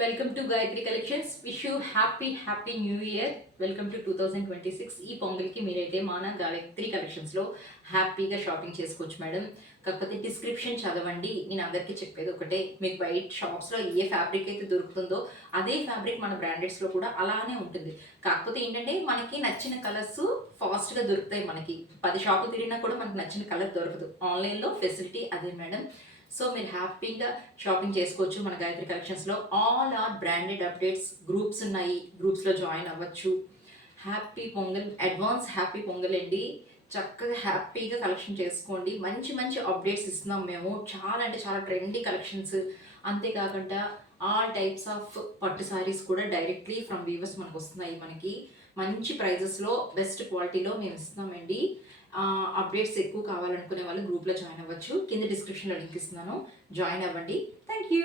Welcome to Gayatri collections. Wish you happy new year. Welcome to 2026. ఈ పొంగల్కి మీరైతే మన గాయత్రి కలెక్షన్స్లో హ్యాపీగా షాపింగ్ చేసుకోవచ్చు మేడం. కాకపోతే డిస్క్రిప్షన్ చదవండి. నేను అందరికీ చెప్పేది ఒకటే, మీకు బయట షాప్స్లో ఏ ఫ్యాబ్రిక్ అయితే దొరుకుతుందో అదే ఫ్యాబ్రిక్ మన బ్రాండెడ్స్లో కూడా అలానే ఉంటుంది. కాకపోతే ఏంటంటే మనకి నచ్చిన కలర్స్ ఫాస్ట్గా దొరుకుతాయి. మనకి 10 షాపులు తిరిగినా కూడా మనకి నచ్చిన కలర్ దొరకదు. ఆన్లైన్లో ఫెసిలిటీ అదే మేడం. సో మీరు హ్యాపీగా షాపింగ్ చేసుకోవచ్చు మన గాయత్రి కలెక్షన్స్లో. All our branded updates, groups ఉన్నాయి, గ్రూప్స్లో జాయిన్ అవ్వచ్చు. Happy Pongal, advance happy Pongal అండి. చక్కగా హ్యాపీగా కలెక్షన్ చేసుకోండి. మంచి మంచి అప్డేట్స్ ఇస్తున్నాం మేము. చాలా అంటే చాలా ట్రెండీ కలెక్షన్స్. అంతేకాకుండా ఆల్ టైప్స్ ఆఫ్ పట్టు సారీస్ కూడా డైరెక్ట్లీ ఫ్రమ్ వీవర్స్ మనకు వస్తున్నాయి. మనకి మంచి ప్రైజెస్లో బెస్ట్ క్వాలిటీలో మేము ఇస్తున్నామండి. అప్డేట్స్ ఎక్కువ కావాలనుకునే వాళ్ళు గ్రూప్లో జాయిన్ అవ్వచ్చు. కింద డిస్క్రిప్షన్లో లింక్ ఇస్తున్నాను, జాయిన్ అవ్వండి. Thank you.